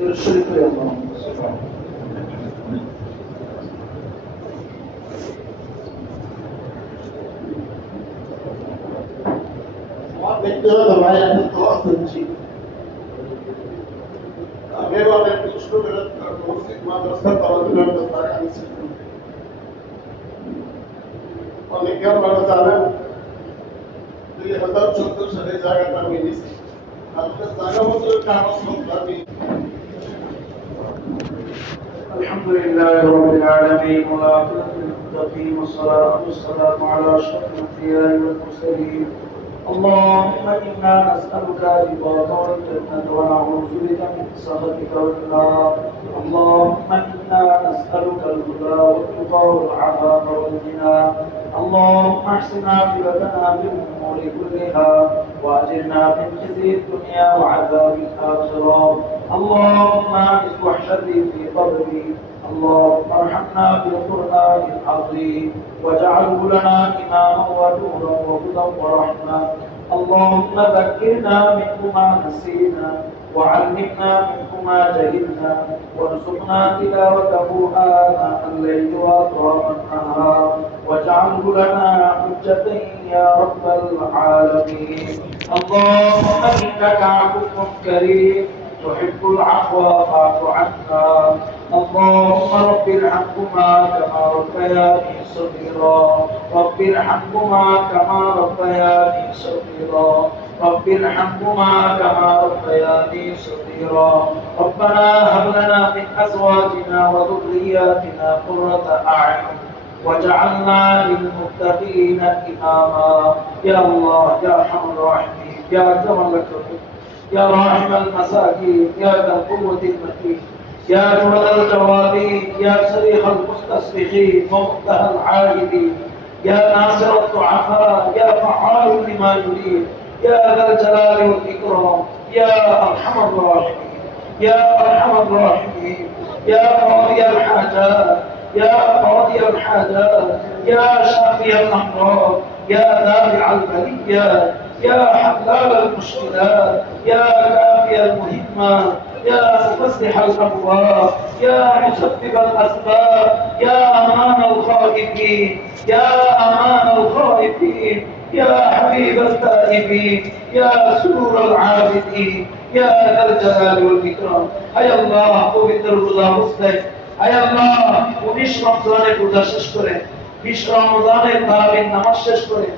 الشريف يا الله ব্যক্তিগত ভাই আমি তো আসছি আমি অনেক কষ্ট করে মসজিদ মাদ্রাসা তারাবির দরকার আনছি অনেকে আপনারা জানেন 2014 সালে জায়গাটা আমি নিয়েছি আপনার জায়গা মতো কাগজপত্র আমি الحمد لله رب العالمين والعاقبة للمتقين والصلاة والسلام على أشرف الأنبياء والمرسلين اللهم إنا نسألك رضاك والجنة ونعوذ بك من سخطك والنار اللهم إنا نسألك الهدى والتقى والعفاف والغنى اللهم احسن عاقبتنا في الأمور كلها وأجرنا من خزي الدنيا وعذاب الآخرة اللهم أعز وحشتي في قبري اللهم ارحمنا بالقرآن العظيم واجعله لنا إماما ونورا وهدى ورحمة اللهم ذكرنا منه ما نسينا وعلمنا منه ما جهلنا وارزقنا تلاوته آناء الليل وأطراف النهار واجعله لنا حجة يا رب العالمين اللهم إنك عفو كريم تحب العفو فاعف عنا اللهم رب ارحمهما كما ربياني صغيرا رب ارحمهما كما ربياني صغيرا رب ارحمهما كما ربياني صغيرا ربنا هب لنا من ازواجنا وذرياتنا قرة اعين واجعلنا للمتقين اماما يا الله يا ارحم الراحمين يا اكرم الاكرمين يا راحم المساكين يا ذا القوة المتين يا جود الجوابين يا صريخ المستصرخين ومنتهى العائدين يا ناصر الضعفاء يا فعال لما يريد يا ذا الجلال والإكرام يا أرحم الراحمين يا أرحم الراحمين يا قاضي الحاجات يا قاضي الحاجات يا شافي الأمراض يا دافع البليات يا حلال المشكلات يا كافي المهمات يا مفتح الابواب يا مسبب الاسباب يا امان الخائفين يا امان الخائفين يا حبيب التائبين يا سرور العابدين يا ذا الجلال والاكرام اي الله পবিত্র রোজা মুস্তাক আয় আল্লাহ 19 রমজানের রোজা শেষ করে 20 রমজানের তারাবির নামাজ শেষ করে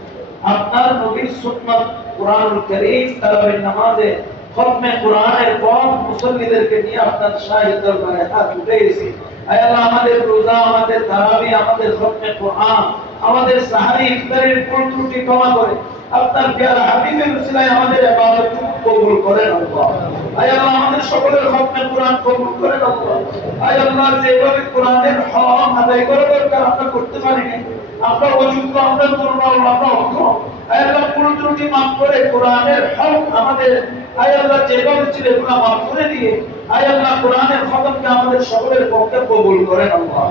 আপনার নবীর সুন্নাত কুরআনুল কারীম তারাবির নামাজে খতমে কুরআনের পর মুসল্লিদেরকে নিয়ে আপনার শাহী দরবারে হাত উঠাইছি আয় আল্লাহ আমাদের রোজা আমাদের তারাবি আমাদের খতমে কুরআন আমাদের সাহারি ইফতারের ভুল ত্রুটি ক্ষমা করে আপনার প্যারা হাবিবের উসিলায় আমাদের ইবাদত কবুল করেন আল্লাহ আয় আল্লাহ আমাদের সকলের খতমে কুরআন কবুল করেন আল্লাহ আয় আল্লাহ যেভাবে কুরআনের হক আদায় করার দরকার আমরা করতে পারি না আমরা অযোগ্য আমরা দুর্বল আমরা অক্ষম আয় আল্লাহ ভুল ত্রুটি মাফ করে কোরআনের হক আমাদের আয় আল্লাহ যেভাবে ছিল এগুলো মাফ করে দিয়ে আয় আল্লাহ কোরআনের খতমকে আমাদের সকলের পক্ষে কবুল করেন আল্লাহ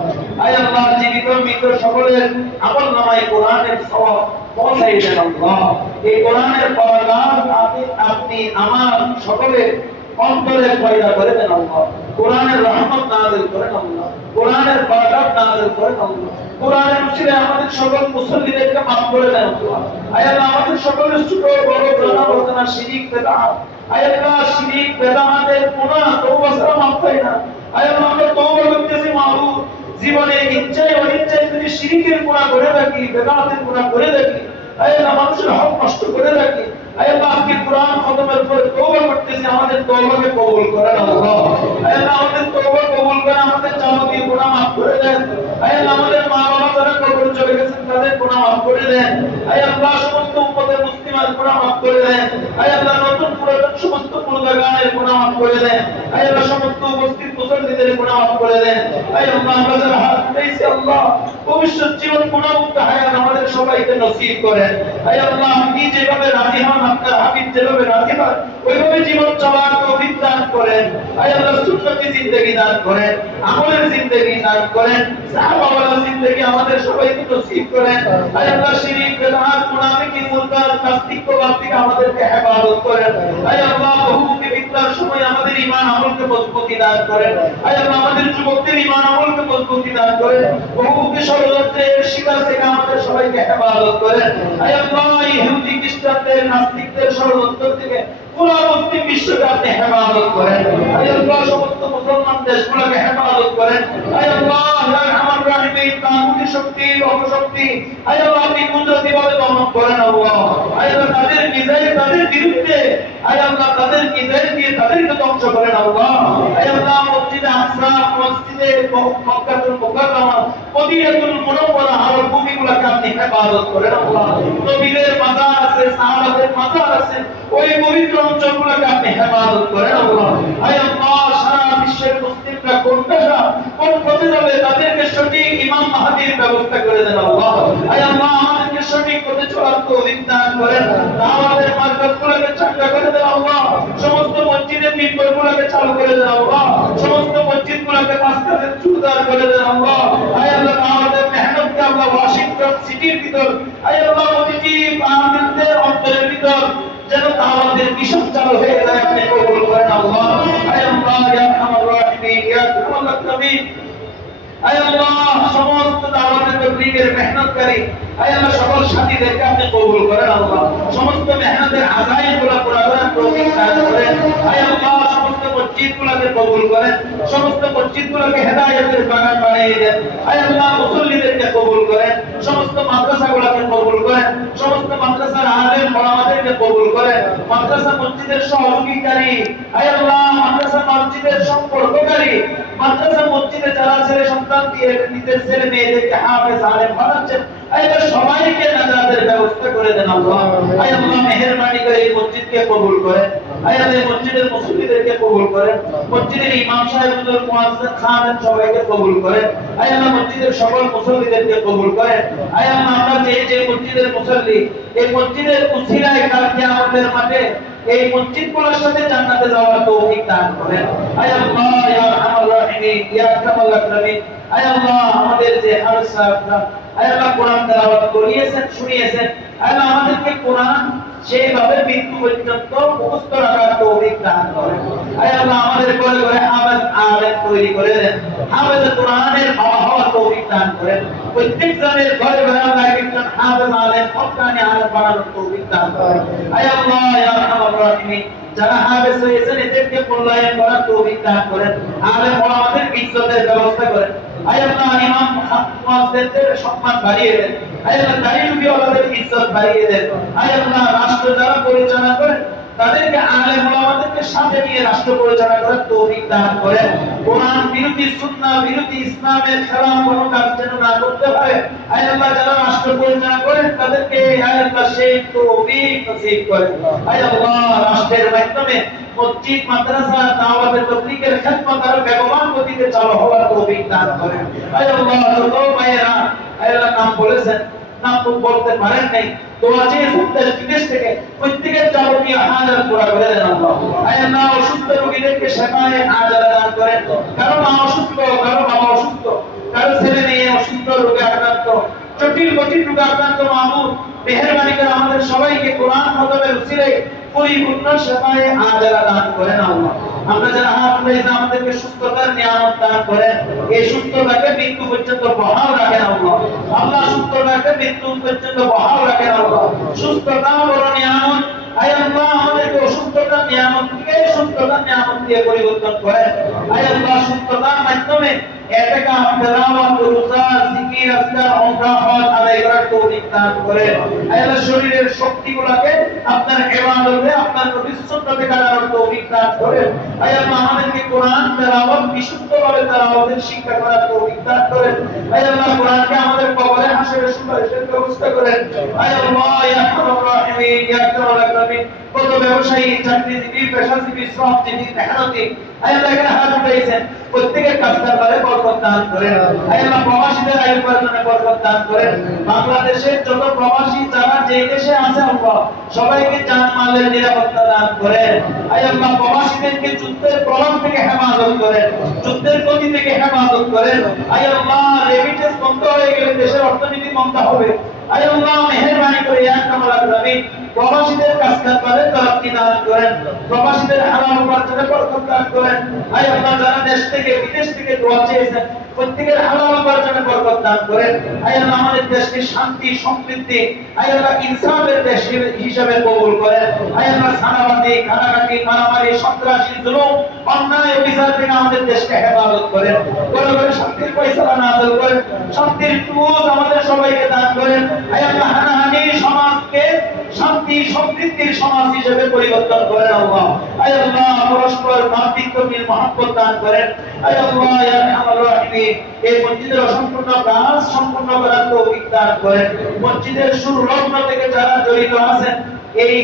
আয় আল্লাহ জীবিত মৃত সকলের আমলনামায় কোরআনের সওয়াব পৌঁছাই দেন আল্লাহ এই কোরআনের পরাগান আপনি আমার সকলের অন্তরে পয়দা করে দেন আল্লাহ কোরআনের রহমত নাযিল করেন আল্লাহ কোরআনের বরকত নাযিল করেন আল্লাহ কোরআনের উসিলায় আমাদের সকল মুসল্লিদেরকে maaf করে দেন আল্লাহ আয় আল্লাহ আমাদের সকলের ছোট বড় জানা অজানা শিরক বিদআত আয় আল্লাহ শিরক বিদআতের গুনাহ তওবা ছাড়া maaf হয় না আয় আল্লাহ আমরা তওবা করতেছি মাহবুব জীবনে ইচ্ছায় অনিচ্ছায় যদি শিরকের গুনাহ করে থাকি বিদআতের গুনাহ করে থাকি আয় আল্লাহ মানুষের হক নষ্ট করে থাকি আয় আল্লাহ আজকে কোরআন খতমের পরে তওবা করতেছি আমাদের তওবাকে কবুল করেন আল্লাহ আয় আল্লাহ আমাদের তওবা কবুল করে আমাদের যাবতীয় গুনাহ maaf করে দেন আয় আল্লাহ আমাদের মা বাবা যারা কবরে চলে গেছেন তাদের গুনাহ maaf করে দেন আয় আল্লাহ সমস্ত উম্মতের মুসলিমের গুনাহ maaf করে দেন আয় আল্লাহ নতুন পুরাতন সমস্ত মুরদাগানের গুনাহ maaf করে দেন আয় আল্লাহ সমস্ত উপস্থিত মুসল্লিদের গুনাহ maaf করে দেন আয় আল্লাহ আমরা যারা হাত উঠাইছি আল্লাহ ভবিষ্যৎ জীবন গুনাহমুক্ত হায়াত আমাদের সবাইকে নসিব করেন আয় আল্লাহ আপনি যেভাবে রাজি হন আপনার হাবিব যেভাবে রাজি হন ওইভাবে জীবন চলার তৌফিক দান করেন আয় আল্লাহ সুন্নতি জিন্দেগি দান করেন আমলের জিন্দেগি দান করেন সাহাবাওয়ালা জিন্দেগি আমাদের সবাইকে নসিব করেন আয় আল্লাহ শিরক বিদআত মুনাফিকি মুরতাদ নাস্তিকবাদ থেকে আমাদেরকে হেফাজত করেন আয় আল্লাহ বহুমুখী বিদ্যার সময় আমাদের ঈমান আমলকে মজবুতি দান করেন। আয় আল্লাহ আমাদের যুবকদের ঈমান আমলকে মজবুতি দান করেন। বহুমুখী ষড়যন্ত্রের শিকার থেকে আমাদের সবাইকে হেফাজত করেন। আয় আল্লাহ ইহুদি খ্রিস্টানদের নাস্তিকদের ষড়যন্ত্র থেকে পুরো মুসলিম বিশ্বকে আপনি হেফাজত করেন। আয় আল্লাহ সমস্ত মুসলমান দেশগুলোকে হেফাজত করেন। আয় আল্লাহ ইয়া আরহামার রাহিমিন তাগুতি শক্তি অপশক্তি আয় আল্লাহ আপনি কুদরতিভাবে দমন করেন আল্লাহ। আয় আল্লাহ তাদের মিজাইল তাদের বিরুদ্ধে আয় আল্লাহ তাদের মিজাইল দিয়ে তাদেরকে ধ্বংস করেন আল্লাহ। আয় আল্লাহ মসজিদে আকসা মসজিদে মক্কাতুল মুকাররমা মদিনাতুল মুনাওয়ারা আর ভূমিগুলোকে আপনি হেফাজত করেন আল্লাহ। নবীদের মাজার আছে সাহাবাদের মাজার আছে ওই পবিত্র অঞ্চলগুলোকে আপনি হেফাজত করেন আল্লাহ। আয় আল্লাহ সারা বিশ্বের মুসলিমরা কোন পেশা কোন পথে যাবে তাদেরকে সঠিক ইমাম মাহদীর ব্যবস্থা করে দেন আল্লাহ। আয় আল্লাহ আমাদেরকে সঠিক পথে চলার তৌফিক দান করেন। আমাদের মার্কাজগুলোকে চাঙ্গা করে দেন আল্লাহ। সমস্ত মসজিদের মিম্বরগুলোকে চালু করে দেন আল্লাহ। সমস্ত মসজিদগুলোকে মাস্তাদের চুলদার করে দেন আল্লাহ। আয় আল্লাহ আমাদের মেহনতকে আল্লাহ ওয়াশিংটন সিটির ভিতর আয় আল্লাহ প্রতিটি আমাদের অন্তরের ভিতর যেন আমাদের মিশন চালু হয়ে যায় আপনি কবুল করেন আল্লাহ। আয় আল্লাহ ইয়া আরহামার রাহিমিন ইয়া আকরামাল আকরামিন আয় আল্লাহ সমস্ত দাওয়াতের তাবলীগের মেহনতকারী আয় আল্লাহ সকল সাথীদেরকে আপনি কবুল করেন আল্লাহ। সমস্ত মেহনতের আযাইগুলো পুরা করার তৌফিক দান করেন। আয় আল্লাহ সমস্ত মসজিদগুলোকে কবুল করেন। সমস্ত মসজিদগুলোকে হেদায়েতের বাগান বানিয়ে দেন। আয় আল্লাহ মুসল্লিদেরকে কবুল করেন। সমস্ত মাদ্রাসাগুলোকে কবুল করেন। সমস্ত মাদ্রাসার আলেম ওলামাদেরকে কবুল করেন। মাদ্রাসা মসজিদের সহযোগীকারী আয় আল্লাহ মাদ্রাসা মসজিদের সম্পর্ককারী মাদ্রাসা মসজিদে যারা ছেলে সন্তান দিয়ে নিজের ছেলে মেয়েদেরকে হাফেজ আলেম বানাচ্ছেন আয় আল্লাহ সবাইকে নাজাতের ব্যবস্থা করে দেন আল্লাহ। আয় আল্লাহ মেহেরবানি করে এই মসজিদকে কবুল করেন। আয় আল্লাহ এই মসজিদের মুসল্লিদেরকে কবুল করেন। মসজিদের ইমাম সাহেব হুজুর মুয়াজ্জিন খাদেম সবাইকে কবুল করেন। আয় আল্লাহ মসজিদের সকল মুসল্লিদেরকে কবুল করেন। আয় আল্লাহ আমরা যে মসজিদের মুসল্লি এই মসজিদের উসিলায় কাল কিয়ামতের মাঠে এই মসজিদগুলোর সাথে জান্নাতে যাওয়ার তৌফিক দান করেন। আয় আল্লাহ ইয়া আরহামার রাহিমিন ইয়া আকরামাল আকরামিন আয় আল্লাহ আমাদের যে হাফেজ সাহেবরা আয় আল্লাহ কোরআন তেলাওয়াত করিয়েছেন শুনিয়েছেন আয় আল্লাহ আমাদেরকে কোরআন সেইভাবে মৃত্যু পর্যন্ত মুখস্থ রাখার তৌফিক দান করেন। আয় আল্লাহ আমাদের ঘরে ঘরে হাফেজ আলেম তৈরি করে দেন। হাফেজ কোরআনের বাবা হওয়ার তৌফিক দান করেন। প্রত্যেক জনের ঘরে ঘরে আল্লাহ একজন হাফেজ আলেম হক্কানি আলেম বানানোর তৌফিক দান করেন। আয় আল্লাহ ইয়া আরহামার রাহিমিন যারা হাফেজ হয়েছেন এদেরকে মূল্যায়ন করার তৌফিক দান করেন। আলেম ওলামাদের ইজ্জতের ব্যবস্থা করেন। আয় আল্লাহ ইমাম মুয়াজ্জিনদের সম্মান বাড়িয়ে দেন। আয় আল্লাহ দাড়ি ওলামাদের ইজ্জত বাড়িয়ে দেন। আয় আল্লাহ রাষ্ট্র যারা পরিচালনা করেন তাদেরকে আলেম ওলামাদেরকে সাথে নিয়ে রাষ্ট্র পরিচালনা করার তৌফিক দান করেন। কোরআন বিরোধী সুন্নাহ বিরোধী ইসলামের খেলাফ কোনো কাজ যেন না করতে পারে। আয় আল্লাহ যারা রাষ্ট্র পরিচালনা করেন তাদেরকে আয় আল্লাহ সেই তৌফিক নসিব করেন। আয় আল্লাহ রাষ্ট্রের মাধ্যমে মসজিদ মাদ্রাসা দাওয়াতের তাবলীগের খেদমত আর বেগবান গতিতে চালু হওয়ার তৌফিক দান করেন। আয় আল্লাহ যত ভাইয়েরা আয় আল্লাহ নাম বলেছেন নাম তো বলতে পারেন নাই তো আছে দেশ বিদেশ থেকে প্রত্যেকের যাবতীয় হাজার পুরা করে দেন আল্লাহ। আয় আল্লাহ অসুস্থ রোগীদেরকে সেবায় হাজার দান করেন। কারো মা অসুস্থ কারো বাবা অসুস্থ কারো ছেলে মেয়ে অসুস্থ রোগে আক্রান্ত জটিল রোগে আক্রান্ত মামুন মেহেরবানি করে আমাদের সবাইকে কোরআন খতমের উসিলায় পরিপূর্ণ সেবায় হাজার দান করেন আল্লাহ। আমরা যারা হাফেজ আমাদেরকে সুস্থতার নিয়ামত দান করেন। এই সুস্থতাকে মৃত্যু পর্যন্ত বহাল রাখেন আল্লাহ। আল্লাহ সুস্থতাকে মৃত্যু পর্যন্ত বহাল রাখেন আল্লাহ। সুস্থতা বড় নিয়ামত। আয় আল্লাহ আমাদেরকে অসুস্থতার নিয়ামত থেকে সুস্থতার নিয়ামত দিয়ে পরিবর্তন করেন। আয় আল্লাহ সুস্থতার মাধ্যমে ইতিকাফ তেলাওয়াত রোজা জিকির আজকার ওমরা হজ আদায় করার তৌফিক দান করেন। আয় আল্লাহ শরীরের শক্তিগুলোকে আপনার ইবাদতে আপনার নবীর সুন্নতে কাটানোর তৌফিক দান করেন। আয় আল্লাহ আমাদেরকে কোরআন তেলাওয়াত বিশুদ্ধভাবে তেলাওয়াতের শিক্ষা করার তৌফিক দান করেন। আয় আল্লাহ কোরআনকে আমাদের কবরে হাসরের সুপারিশের ব্যবস্থা করেন। আয় আল্লাহ ইয়া আরহামার রাহিমিন ইয়া আকরামাল আকরামিন কত ব্যবসায়ী চাকরিজীবী পেশাজীবী শ্রমজীবী মেহনতি আয় আল্লাহ এখানে হাত উঠাইছেন প্রত্যেকের কাজ কারবারে বরকত দান করেন। আয় আল্লাহ প্রবাসীদের আয় উপার্জনে বরকত দান করেন। বাংলাদেশের যত প্রবাসী যারা যে দেশে আছে আল্লাহ সবাইকে জানমালের নিরাপত্তা দান করেন। আয় আল্লাহ প্রবাসীদেরকে যুদ্ধের প্রভাব থেকে হেফাজত করেন। যুদ্ধের গতি থেকে হেফাজত করেন। আয় আল্লাহ রেমিটেন্স বন্ধ হয়ে গেলে দেশের অর্থনীতি মন্দা হবে। আয় আল্লাহ মেহেরবানি করে ইয়া আকরামাল আকরামিন প্রবাসীদের কাজ কারবারে তরক্কি দান করেন, প্রবাসীদের হালাল উপার্জনে বরকত দান করেন। আয় আল্লাহ, যারা দেশ থেকে বিদেশ থেকে দোয়া চেয়েছেন প্রত্যেকের হালাল উপার্জনে বরকত দান করেন। আয় আল্লাহ, আমাদের দেশকে শান্তি সমৃদ্ধি আয় আল্লাহ ইনসাফের দেশ হিসাবে কবুল করেন। আয় আল্লাহ, সানাবাদী কানাকাটি মারামারি সন্ত্রাসী জুলুম অন্যায় অবিচার থেকে আমাদের দেশকে হেফাজত করেন। করে করে শান্তির ফয়সালা নাযিল করেন, শান্তির ফিরোজ আমাদের সবাইকে দান করেন। আয় আল্লাহ, হানাহানি সমাজকে শান্তি সমৃদ্ধির সমাজ হিসেবে পরিবর্তন করেন আল্লাহ। আয় আল্লাহ, পরস্পর ভ্রাতৃত্ব মিল মহব্বত দান করেন। আয় আল্লাহ, ইয়া আরহামার রাহিমিন, এই মসজিদের অসম্পূর্ণ কাজ সম্পূর্ণ করার তৌফিক দান করেন। মসজিদের শুরু লগ্ন থেকে যারা জড়িত আছেন এই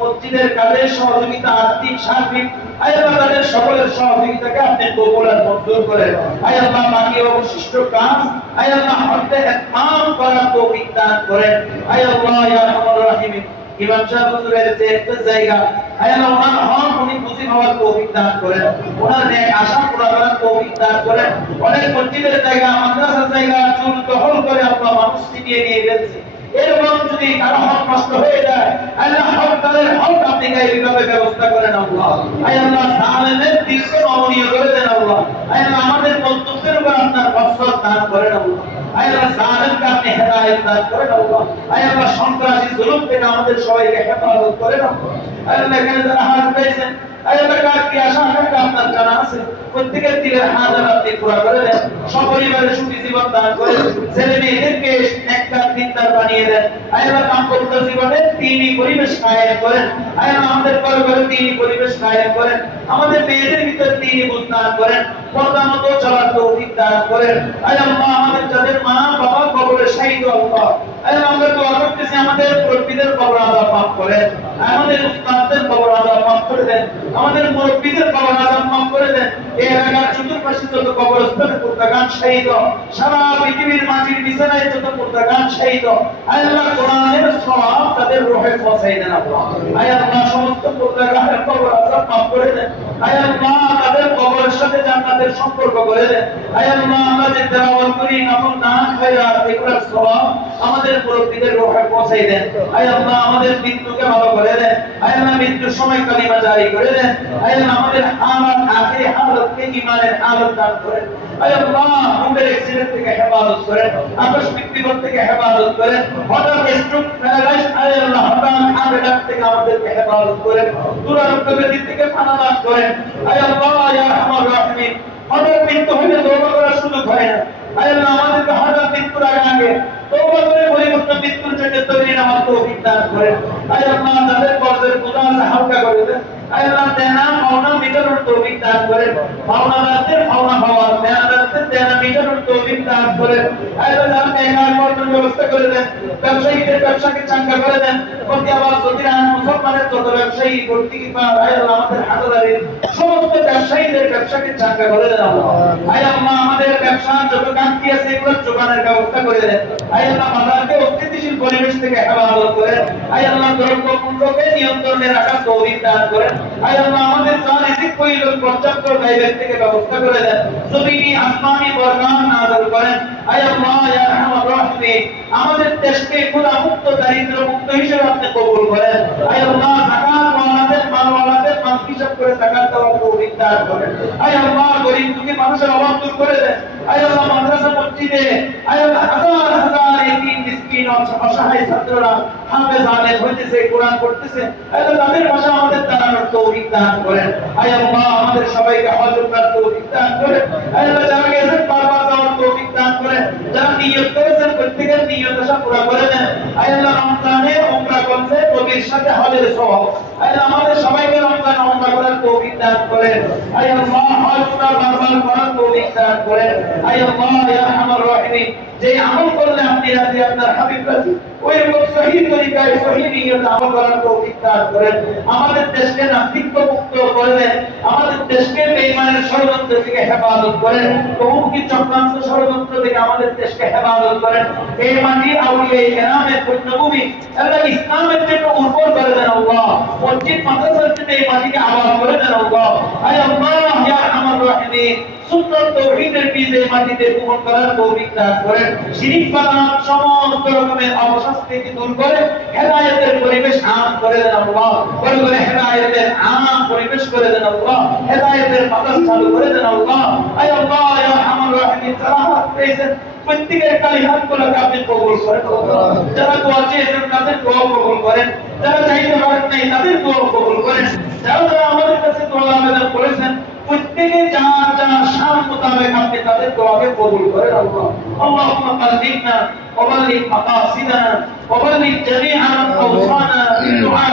মসজিদের কাজে সহযোগিতা আর্থিক সার্বিক আয় আল্লাহ তাদের সকলের সহযোগিতাকে আপনি কবুল আর মঞ্জুর করেন। আয় আল্লাহ, বাকি অবশিষ্ট কাজ আয় আল্লাহ হতে ইতমাম করার তৌফিক দান করেন। আয় আল্লাহ, ইয়া আরহামার রাহিমিন, ইমাম সাহেব হুজুরের যে একটা জায়গা আয় আল্লাহ ওনার হক উনি বুঝি হওয়ার তৌফিক দান করেন, ওনার নেক আশা পুরা করার তৌফিক দান করেন। অনেক মসজিদের জায়গা মাদ্রাসার জায়গা চুল দখল করে আল্লাহ মানুষ ছিনিয়ে নিয়ে গেছে, এরকম যদি কারো হক নষ্ট হয়ে যায় আল্লাহ হকদারের হক আপনি এইভাবে ব্যবস্থা করেন আল্লাহ। আয় আল্লাহ, জালেমের দিলকে নমনীয় করে দেন আল্লাহ। আয় আল্লাহ, আমাদের মন্তব্যের উপর আপনার বরকত দান করেন আল্লাহ। আয় আল্লাহ, জালেমকে আপনি হেদায়েত দান করেন আল্লাহ। আয় আল্লাহ, সন্ত্রাসী জুলুম থেকে আমাদের সবাইকে হেফাজত করেন আল্লাহ। আয় আল্লাহ, এখানে যারা হাত পেয়েছেন আয় আল্লাহ, কার কি আশা আকাঙ্ক্ষা আপনার জানা আছে, প্রত্যেকের দিলের হাজার আপনি পুরা করে দেন, সপরিবারে সুখী জীবন দান করেন, ছেলে মেয়েদেরকে একটা দিনদার বানিয়ে দেন। আয় আল্লাহ, দাম্পত্য জীবনে দ্বীনি পরিবেশ কায়েম করেন। আয় আল্লাহ, আমাদের পরিবারে দ্বীনি পরিবেশ কায়েম করেন, আমাদের মেয়েদের ভিতর দ্বীনি বুঝ দান করেন, পর্দা মতো চলার তৌফিক দান করেন। আয় আল্লাহ, আমাদের যাদের মা বাবা কবরে শাহীদ আল্লাহ, আয় আল্লাহ, আমরা দোয়া করতেছি আমাদের মুরব্বিদের কবর আযাব মাফ করেন, আমাদের উস্তাদদের কবর আযাব মাফ করে দেন, আমাদের মুরব্বিদের কবর আযাব মাফ করে দেন। এই এলাকার চতুর্পাশে যত কবরস্থানে মুর্তাগান শাহীদ, সারা পৃথিবীর মাটির বিছানায় যত মুর্তাগান শাহীদ, আয় আল্লাহ, কোরআনের সওয়াব তাদের রূহে পৌঁছায় দেন আল্লাহ। আয় আল্লাহ, সমস্ত মুর্তাগানের কবর আযাব মাফ করে দেন। আয় আল্লাহ, তাদের কবরের সাথে জান্নাতের সম্পর্ক করে দেন। আয় আল্লাহ, আমরা যে তেলাওয়াত করি নফল দান খায়রাত এগুলোর সওয়াব আমাদের মুরব্বিদের রূহে পৌঁছায় দেন। আয় আল্লাহ, আমাদের মৃত্যুকে ভালো করে দেন। আয় আল্লাহ, মৃত্যুর সময় কালিমা জারি করে দেন। আয় আল্লাহ, আমাদের হালাত আখিরি হালাতকে ঈমানের হালাত দান করেন। আয় আল্লাহ, রোডের অ্যাক্সিডেন্ট থেকে হেফাজত করেন, আকস্মিক বিপদ থেকে হেফাজত করেন, হঠাৎ স্ট্রোক প্যারালাইজ আয় আল্লাহ হঠাৎ হার্ট অ্যাটাক থেকে আমাদেরকে হেফাজত করেন, দুরারোগ্য ব্যাধি থেকে পানা দান করেন। আয় আল্লাহ, ইয়া আরহামার রাহিমিন, হঠাৎ মৃত্যু হলে তওবা করার সুযোগ হয় না। আয় আল্লাহ, আমাদেরকে হঠাৎ মৃত্যুর আগে তওবা করে পরিবর্তন মৃত্যুর জন্য তৈরি নামার তৌফিক দান করেন। আয় আল্লাহ, তাদের কর্জের বোঝা হালকা করে দেন। আয় আল্লাহ, দেনা পাওনা মিটানোর তৌফিক দান করেন, পাওনাদারদের পাওনা পাওয়ার, দেনাদারদের দেনা মিটানোর তৌফিক দান করেন। আয় আল্লাহ, যারা বেকার কর্মের ব্যবস্থা করে দেন, ব্যবসায়ীদের ব্যবসাকে চাঙ্গা করে দেন, প্রতি আবার সতীরান মুসলমানের যত ব্যবসায়ী ভর্তি কিংবা আয় আল্লাহ, আমাদের হাজারের সমস্ত ব্যবসায়ীদের ব্যবসাকে চাঙ্গা করে দেন আল্লাহ। আয় আল্লাহ, আমাদের ব্যবসার যত কান্তি আছে এগুলো যোগানের ব্যবস্থা করে দেন। আয় আল্লাহ, বাজারকে অস্থিতিশীল পরিবেশ থেকে হেফাজত করেন। আয় আল্লাহ, দ্রব্য মূল্যকে নিয়ন্ত্রণে রাখার তৌফিক দান করেন। আয় আল্লাহ, আমাদের যা রিজিক পরিমাণ পর্যাপ্ত ব্যয় থেকে ব্যবস্থা করে দেন, জমিনি আসমানি বরকত নাযিল করেন। আয় আল্লাহ, ইয়া আরহামার রাহিমিন, আমাদের দেশকে ক্ষুধা মুক্ত দারিদ্র মুক্ত হিসেবে আপনি কবুল করেন। আয় আল্লাহ, যাকাত ওয়ালাদের মাল ওয়ালাদের মাল হিসাব করে যাকাত দেওয়ার তৌফিক দান করেন। আয় আল্লাহ, গরীব দুঃখী মানুষের অভাব দূর করে দেন। আয় আল্লাহ, মাদ্রাসা মসজিদে আয় আল্লাহ হাজার হাজার এতিম মিসকিন অসহায় ছাত্ররা হাফেজ আলেম হইতেছে, কোরআন পড়তেছে, আয় আল্লাহ, তাদের পাশে আমাদের দাঁড়ানোর তৌফিক দান করেন। আয় আল্লাহ, আমাদের সবাইকে হজ করার তৌফিক দান করেন। আয় আল্লাহ, যারা গেছেন বারবার যাওয়ার তৌফিক দান করেন, যারা নিয়ত করেছেন প্রত্যেকের নিয়ত আশা পুরা করে দেন। আয় আল্লাহ, রমজানে উমরা করতে নবীর সাথে হজের সওয়াব, আয় আল্লাহ, আমাদের সবাইকে রমজানে উমরা করার তৌফিক দান করেন। আয় আল্লাহ, হজ উমরা বারবার করার তৌফিক দান করেন। আয় আল্লাহ, ইয়া আরহামার রাহিমিন, যে আমল করলে আপনি রাজি, আপনার হাবিব রাজি, ওই রকম সহিহ তরিকায় সহিহ নিয়তে আমল করার তৌফিক দান করেন। আমাদের দেশকে নাস্তিক্য মুক্ত করে দেন, আমাদের দেশকে বেঈমানের ষড়যন্ত্র থেকে হেফাজত করেন, বহুমুখী চক্রান্ত ষড়যন্ত্র থেকে আমাদের দেশকে হেফাজত করেন। এই মাটি আউলিয়া কেরামের পুণ্যভূমি, আল্লাহ, ইসলামের জন্য উর্বর করে দেন আল্লাহ, মসজিদ মাদ্রাসার জন্য এই মাটিকে আবাদ করে দেন আল্লাহ। আয় আল্লাহ, ইয়া আরহামার রাহিমিন, আপনি সুন্নাত তাওহীদের বীজ এই মাটিতে বপন করার তৌফিক দান করেন। শিরক বাদাত সমস্ত রকমের অবশাস্তিকে দূর করে হেদায়েতের পরিবেশ আম করে দেন আল্লাহ। করে করে হেদায়েতের আম পরিবেশ করে দেন আল্লাহ। হেদায়েতের বাতাস চালু করে দেন আল্লাহ। আয় আল্লাহ ইয়া আরহামার রাহিমিন, যারা হাত পেয়েছেন প্রত্যেকের কালি হাতগুলোকে আপনি কবুল করেন আল্লাহ। যারা দোয়া চেয়েছেন তাদের দোয়া কবুল করেন, যারা চাইতে পারেন নাই তাদের দোয়া কবুল করেন, যারা যারা আমাদের কাছে দোয়া আবেদন করেছেন প্রত্যেকে যার যার শান মোতাবেক আপনি তাদের দোয়াকে কবুল করেন আল্লাহ। আল্লাহুম্মা বাল্লিগনা ওয়া বাল্লিগ মাকাসিদানা ওয়া বাল্লিগ জামিআ মান আওসানা বিদুআ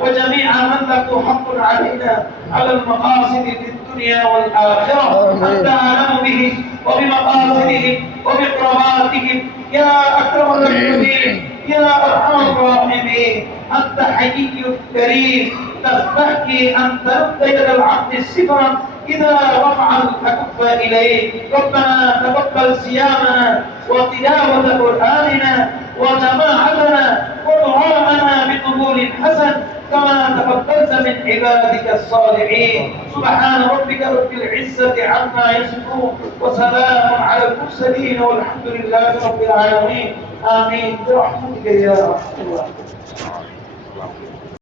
ওয়া জামিআ মান লাহু হাক্কুন আলাইনা আলাল মাকাসিদি ফিদ দুনিয়া ওয়াল আখিরাহ আনতা আ'লামু বিহি ওয়া বিমাকাসিদিহি ওয়া বিকরামাতিহি ইয়া আকরামাল মুকরমিন ইয়া আরহামার রাহিমিন। আনতা হাইয়্যুল কারীম تستحكي أن ترد يد العبد الصفرا إذا رفع الأكف إليه. ربنا تقبل صيامنا وتلاوة قرآننا وجماعتنا ودعاءنا بقبول حسن كما تقبلت من عبادك الصالحين. سبحان ربك رب العزة عما يصفون وسلام على المرسلين والحمد لله رب العالمين. آمين برحمتك يا أرحم الراحمين.